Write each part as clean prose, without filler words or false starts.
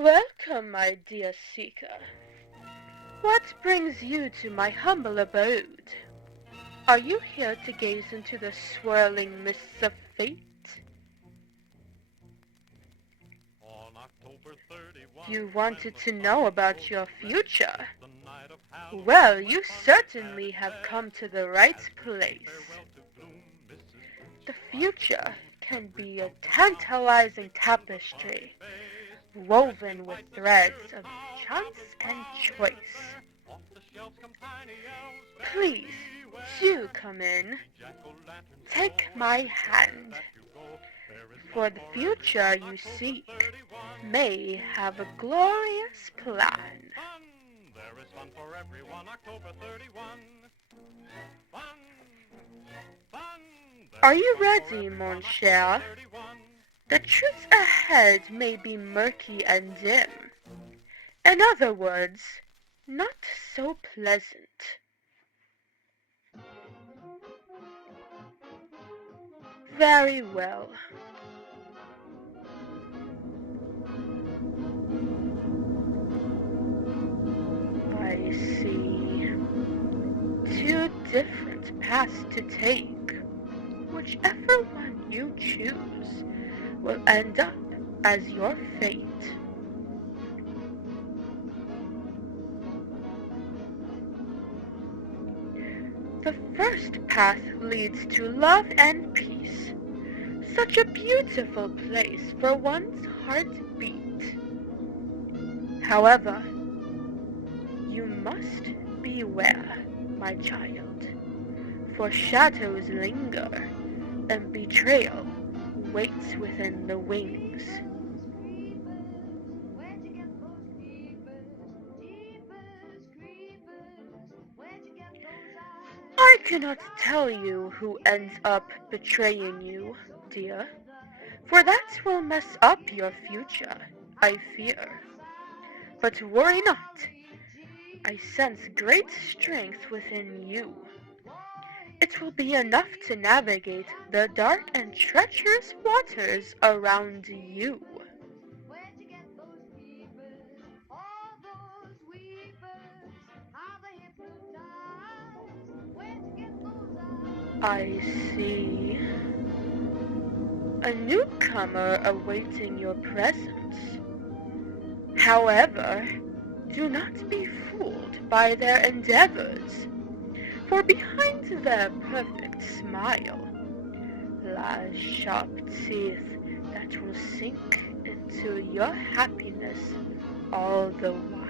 Welcome, my dear seeker. What brings you to my humble abode? Are you here to gaze into the swirling mists of fate? You wanted to know about your future? Well, you certainly have come to the right place. The future can be a tantalizing tapestry, woven with threads of chance and choice. Please, do come in. Take my hand. For the future you seek may have a glorious plan. There is fun for everyone, October 31. Fun. Are you ready, mon cher? The truth ahead may be murky and dim. In other words, not so pleasant. Very well. I see. Two different paths to take. Whichever one you choose will end up as your fate. The first path leads to love and peace. Such a beautiful place for one's heartbeat. However, you must beware, my child, for shadows linger, and betrayal waits within the wings. I cannot tell you who ends up betraying you, dear, for that will mess up your future, I fear. But worry not. I sense great strength within you. It will be enough to navigate the dark and treacherous waters around you. I see. A newcomer awaiting your presence. However, do not be fooled by their endeavors, for behind their perfect smile lies sharp teeth that will sink into your happiness all the while.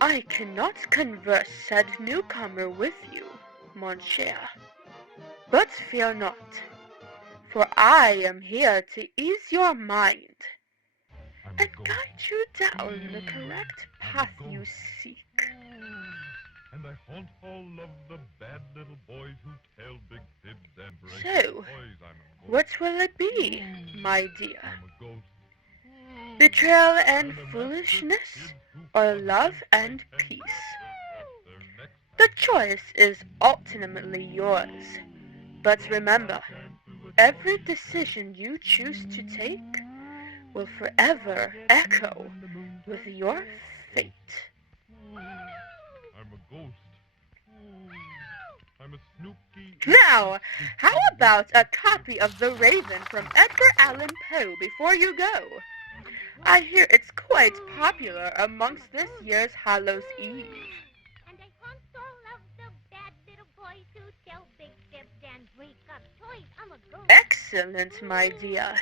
I cannot converse said newcomer with you, mon cher. But fear not, for I am here to ease your mind and guide you down the correct path you seek. And I haunt all of the bad little boys who tell big fibs and break So, toys. I'm a ghost. what will it be, my dear? I'm a ghost. Betrayal and foolishness, or love and peace? The choice is ultimately yours. But remember, every decision you choose to take will forever echo with your fate. I'm a ghost. I'm a snooky. Now, how about a copy of The Raven from Edgar Allan Poe before you go? I hear it's quite popular amongst this year's Hallows Eve. And I haunt all of the bad little boys who tell big fibs and break up toys. I'm a ghost. Excellent, my dear.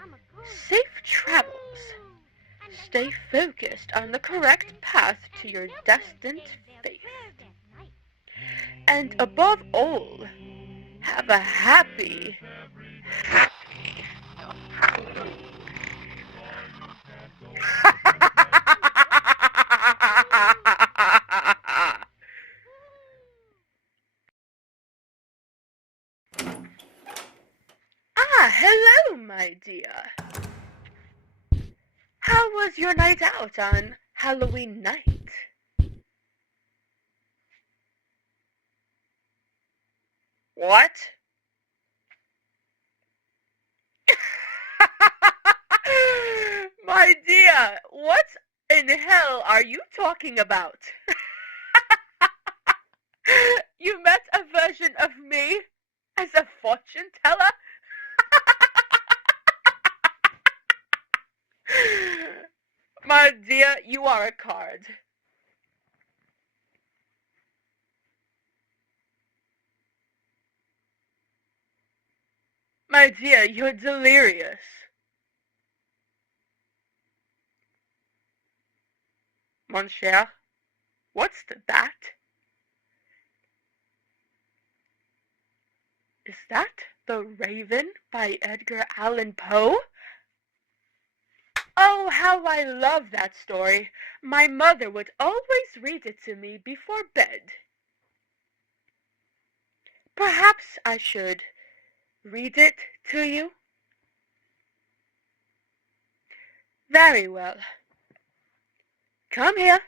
I'm a ghost. Safe travels. And I Stay focused on the correct path to your destined fate. And above all, have a happy, hello, my dear. How was your night out on Halloween night? What? My dear, what in hell are you talking about? You met a version of me as a fortune teller? My dear, you are a card. My dear, you're delirious. Mon cher, what's that? Is that The Raven by Edgar Allan Poe? Oh, how I love that story. My mother would always read it to me before bed. Perhaps I should read it to you? Very well. Come here.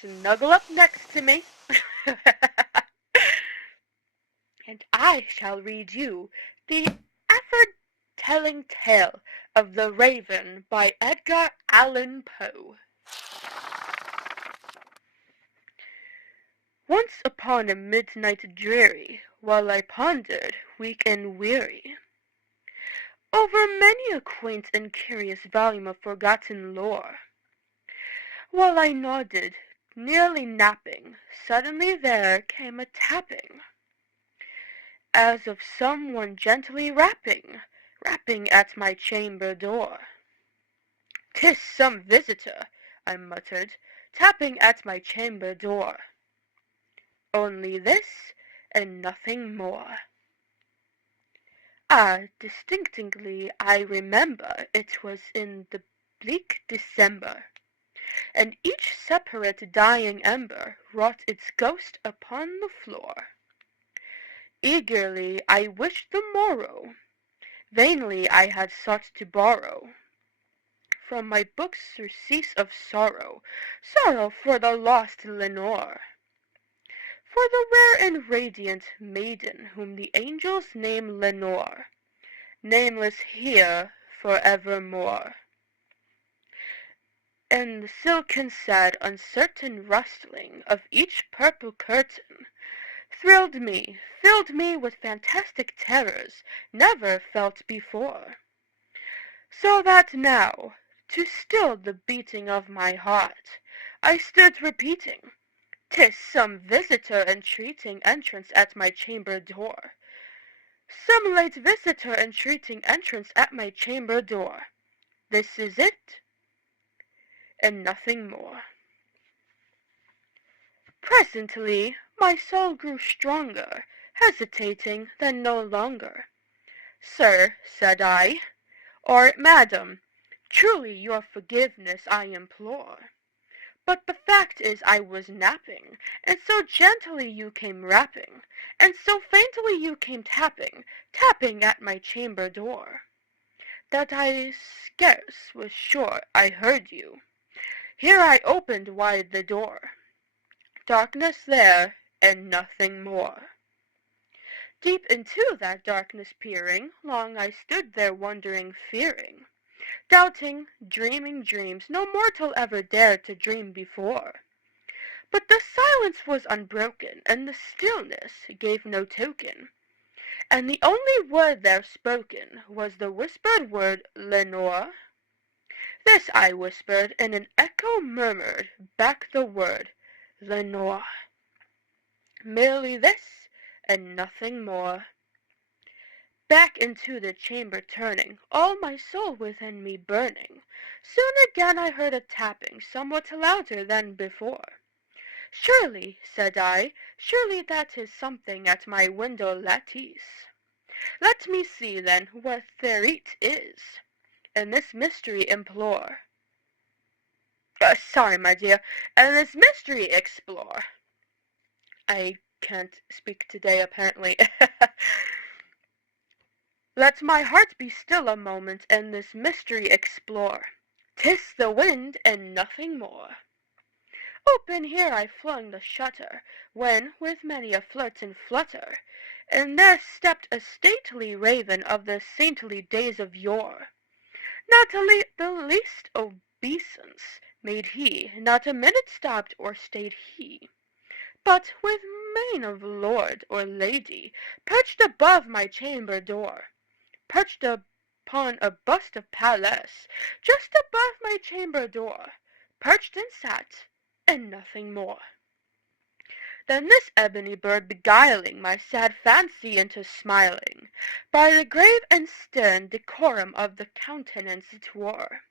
Snuggle up next to me. And I shall read you the effort-telling tale of The Raven by Edgar Allan Poe. Once upon a midnight dreary, while I pondered, weak and weary, over many a quaint and curious volume of forgotten lore, while I nodded, nearly napping, suddenly there came a tapping, as of some one gently rapping at my chamber door. "'Tis some visitor," I muttered, tapping at my chamber door. Only this, and nothing more. Ah, distinctly I remember it was in the bleak December, and each separate dying ember wrought its ghost upon the floor. Eagerly I wished the morrow, vainly I had sought to borrow from my books surcease of sorrow, sorrow for the lost Lenore, for the rare and radiant maiden whom the angels name Lenore, nameless here for evermore. And the silken sad uncertain rustling of each purple curtain thrilled me, filled me with fantastic terrors never felt before, so that now, to still the beating of my heart, I stood repeating, "'Tis some visitor entreating entrance at my chamber door, some late visitor entreating entrance at my chamber door. This is it, and nothing more." Presently my soul grew stronger, hesitating then no longer. "Sir," said I, or "Madam, truly your forgiveness I implore. But the fact is I was napping, and so gently you came rapping, and so faintly you came tapping, tapping at my chamber door, that I scarce was sure I heard you. Here I opened wide the door. Darkness there, and nothing more. Deep into that darkness peering, long I stood there wondering, fearing, doubting, dreaming dreams no mortal ever dared to dream before. But the silence was unbroken, and the stillness gave no token, and the only word there spoken was the whispered word "Lenore." This I whispered, and an echo murmured back the word "Lenore." Merely this, and nothing more. Back into the chamber turning, all my soul within me burning, soon again I heard a tapping, somewhat louder than before. "Surely," said I, "surely that is something at my window lattice. Let me see, then, what thereat is, and this mystery implore. Sorry, my dear, and this mystery explore." I can't speak today, apparently. "Let my heart be still a moment, and this mystery explore. 'Tis the wind, and nothing more." Open here I flung the shutter, when, with many a flirt and flutter, and there stepped a stately raven of the saintly days of yore. Not the least obeisance made he, not a minute stopped or stayed he, but with mien of lord or lady, perched above my chamber door, perched upon a bust of Pallas, just above my chamber door, perched and sat, and nothing more. Then this ebony bird beguiling my sad fancy into smiling, by the grave and stern decorum of the countenance it wore.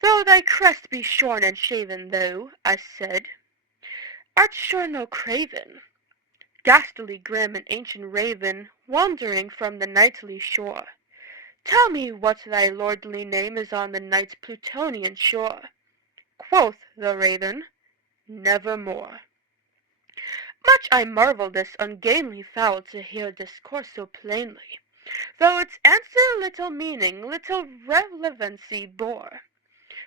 Though thy crest be shorn and shaven, thou, I said, art sure no craven, ghastly grim and ancient raven, wandering from the nightly shore. Tell me what thy lordly name is on the night's Plutonian shore. Quoth the raven, Nevermore. Much I marvel this ungainly fowl to hear discourse so plainly, though its answer little meaning, little relevancy bore.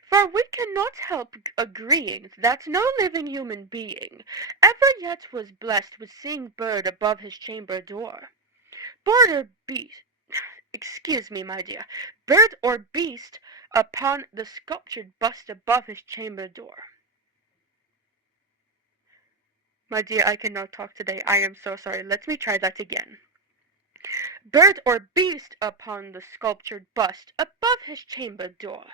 For we cannot help agreeing that no living human being ever yet was blessed with seeing bird above his chamber door. Bird or beast, excuse me, my dear, bird or beast upon the sculptured bust above his chamber door. My dear, I cannot talk today. I am so sorry. Let me try that again. Bird or beast upon the sculptured bust above his chamber door,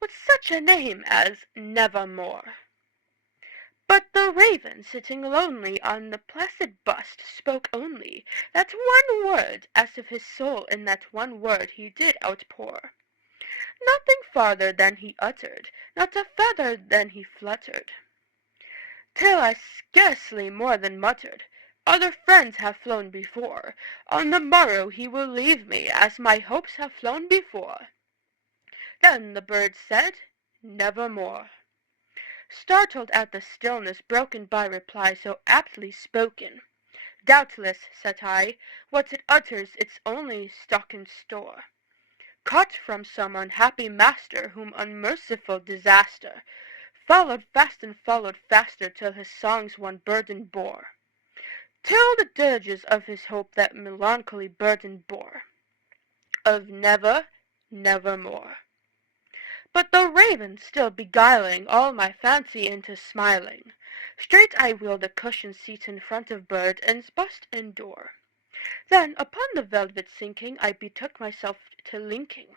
with such a name as Nevermore. But the raven, sitting lonely on the placid bust, spoke only that one word, as if his soul in that one word he did outpour. Nothing farther than he uttered, not a feather than he fluttered, till I scarcely more than muttered, Other friends have flown before, on the morrow he will leave me, as my hopes have flown before. Then the bird said, Nevermore. Startled at the stillness broken by reply so aptly spoken. Doubtless, said I, what it utters its only stock in store, caught from some unhappy master whom unmerciful disaster followed fast and followed faster till his songs one burden bore, till the dirges of his hope that melancholy burden bore, of never, nevermore. But the raven still beguiling all my fancy into smiling, straight I wheeled a cushioned seat in front of bird and bust and door. Then upon the velvet sinking I betook myself to linking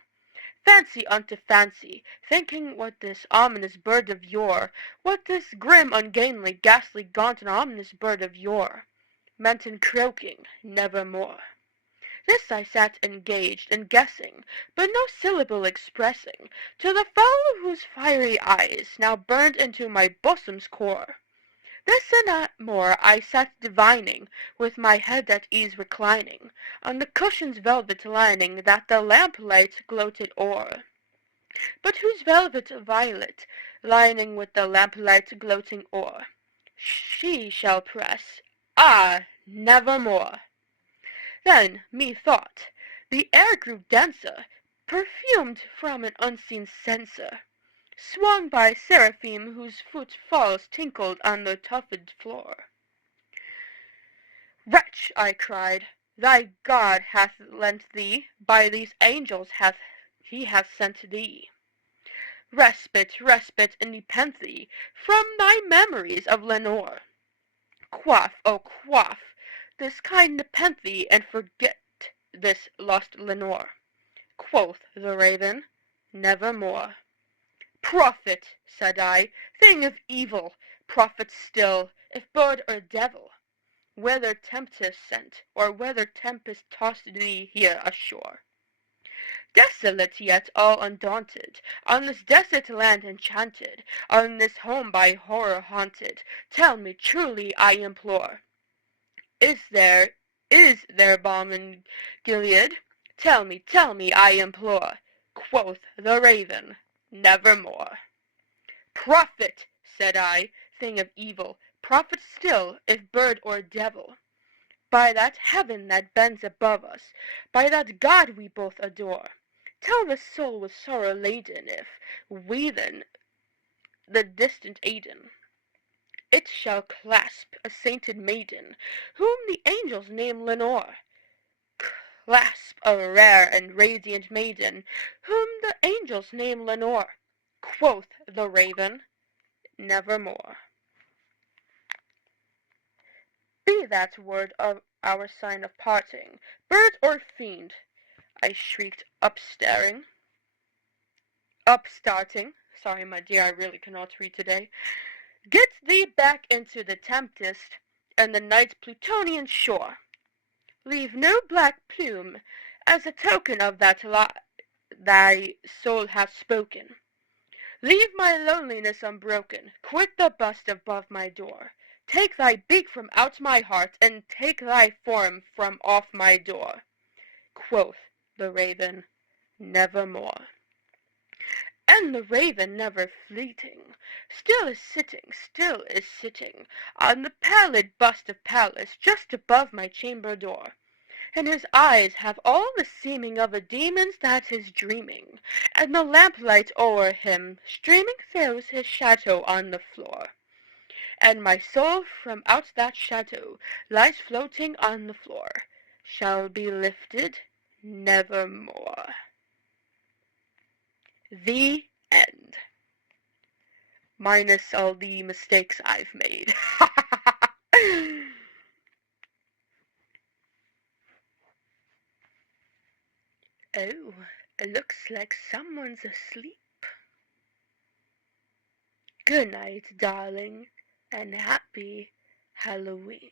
fancy unto fancy, thinking what this ominous bird of yore, what this grim, ungainly, ghastly, gaunt, and ominous bird of yore, meant in croaking nevermore. This I sat engaged in guessing, but no syllable expressing, to the fowl whose fiery eyes now burned into my bosom's core. This and that more I sat divining, with my head at ease reclining, on the cushion's velvet lining that the lamplight gloated o'er, but whose velvet violet, lining with the lamplight gloating o'er, she shall press, nevermore. Then, methought, the air grew denser, perfumed from an unseen censer, swung by seraphim whose footfalls tinkled on the tufted floor. Wretch, I cried, thy God hath lent thee, by these angels he hath sent thee, respite, respite and nepenthe from thy memories of Lenore. Quaff, oh quaff, this kind nepenthe, and forget this lost Lenore. Quoth the raven, Nevermore. Prophet, said I, thing of evil, prophet still, if bird or devil, whether tempest sent, or whether tempest tossed thee here ashore. Desolate yet all undaunted, on this desert land enchanted, on this home by horror haunted, tell me truly I implore, is there balm in Gilead? Tell me, I implore. Quoth the raven, Nevermore. Prophet, said I, thing of evil, prophet still, if bird or devil, by that heaven that bends above us, by that God we both adore, tell the soul with sorrow laden if, we then, the distant Aidenn, it shall clasp a sainted maiden, whom the angels name Lenore. Clasp a rare and radiant maiden, whom the angels name Lenore. Quoth the raven, nevermore. Be that word of our sign of parting, bird or fiend, I shrieked, upstarting. Sorry, my dear, I really cannot read today. Get thee back into the tempest and the night's Plutonian shore. Leave no black plume as a token of that lie thy soul hath spoken. Leave my loneliness unbroken. Quit the bust above my door. Take thy beak from out my heart, and take thy form from off my door. Quoth the raven, nevermore. And the raven, never fleeting, still is sitting, on the pallid bust of Pallas, just above my chamber door. And his eyes have all the seeming of a demon's that is dreaming, and the lamplight o'er him streaming throws his shadow on the floor. And my soul from out that shadow lies floating on the floor, shall be lifted nevermore. The end. Minus all the mistakes I've made. Oh, it looks like someone's asleep. Good night, darling, and happy Halloween.